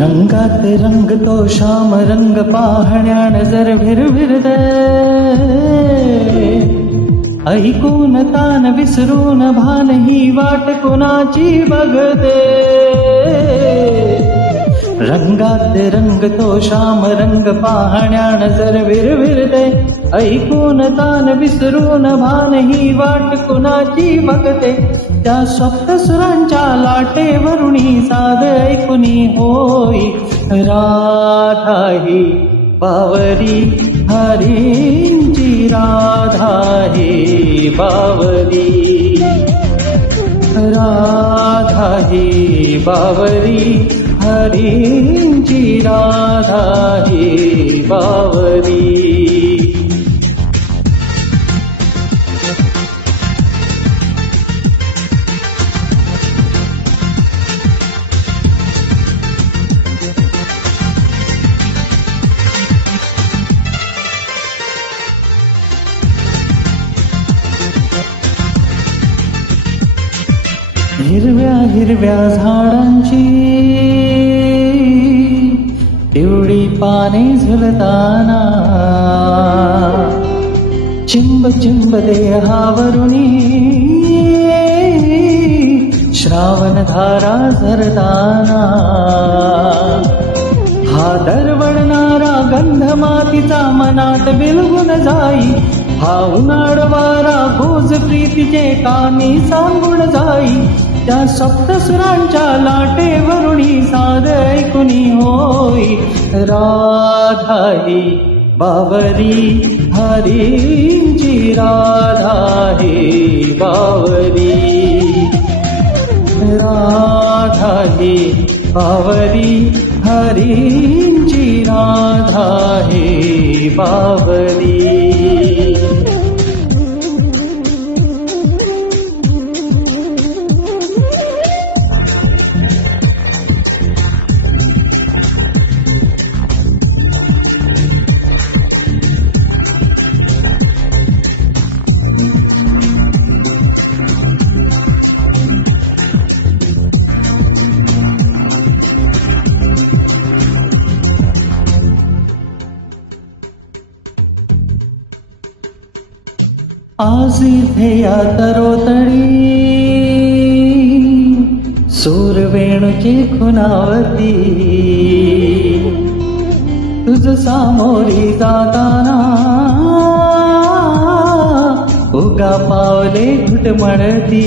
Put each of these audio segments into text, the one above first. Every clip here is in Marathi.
रंगात रंगतो श्याम रंग पाहण्या नजर भिरभिरते, ऐकून तान विसरून भान ही वाट कुणाची बघते. रंगात रंगतो श्याम रंग पाहण्या नजर भिरभिरते, ऐकून तान विसरून भान ही वाट कुणाची बघते. त्या सप्तसुरांच्या लाटेवरुणी साध ऐकुनी होई, राधा ही बावरी हरींची, राधा ही बावरी, राधा ही बावरी हरींची, राधा ही बावरी. हिरव्या हिरव्या झाडांची पिवळी पाने झुलताना, चिंब चिंब देहावरुणी श्रावण धारा झरताना. हा दरवळणारा गंध मातीचा मनात बिलगून जाई, हा उन्हाळ वारा गोज प्रीतीचे कानी सांगून जाई. त्या सप्तसुरांच्या लाटेवरुणी साध ऐकुनी होई, राधा ही बावरी हरींची, राधा ही बावरी, राधा ही बावरी हरींची, राधा ही बावरी. आज इथे या तरोतडी सूरवेणूची खुणावती, तुझ सामोरी जाताना उगा पावले घुटमळती.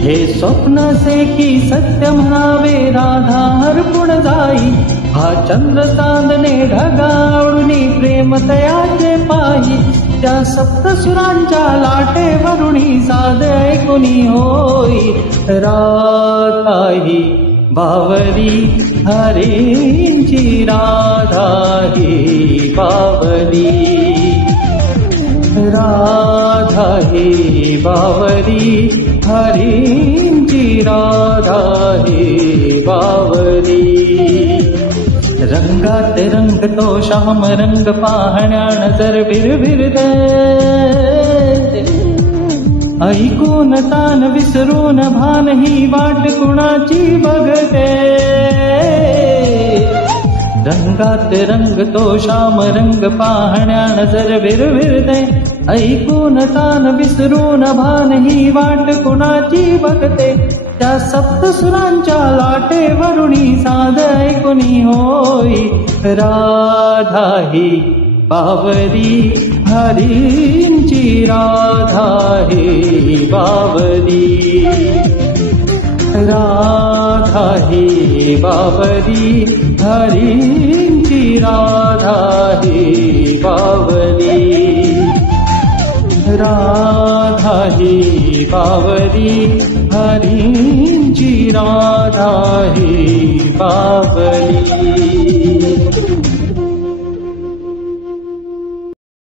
हे स्वप्नसे की सत्य म्हणावे, राधा हरपून जाई. हा चंद्र चांदणे ढगावळुनी प्रेम तयाचे पाही. त्या सप्तसुरांच्या लाटेवरुणी साध ऐकुनी होई, राधा ही बावरी हरींची, राधा ही बावरी, राधा ही बावरी हरींची, राधा ही बावरी. रंगात रंगतो श्याम रंग पाहण्या नजर भिरभिरते, ऐकून तान विसरून भान ही वाट कुणाची बघते. रंगात रंगतो श्याम रंग पाहण्या नजर भिरभिरते, ऐकून तान विसरून भान ही वाट कुणाची बघते. त्या सप्तसुरांच्या लाटेवरुणी साध ऐकुनी होई, राधा ही बावरी हरींची, राधा ही बावरी, राधा ही बावरी हरींची, राधा ही बावरी, राधा ही बावरी हरींची, राधा ही बावरी.